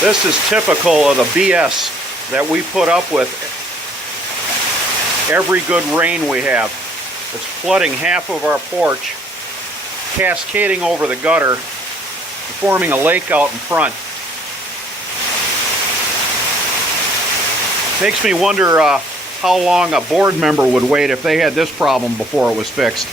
This is typical of the BS that we put up with every good rain we have. It's flooding half of our porch, cascading over the gutter, forming a lake out in front. Makes me wonder how long a board member would wait if they had this problem before it was fixed.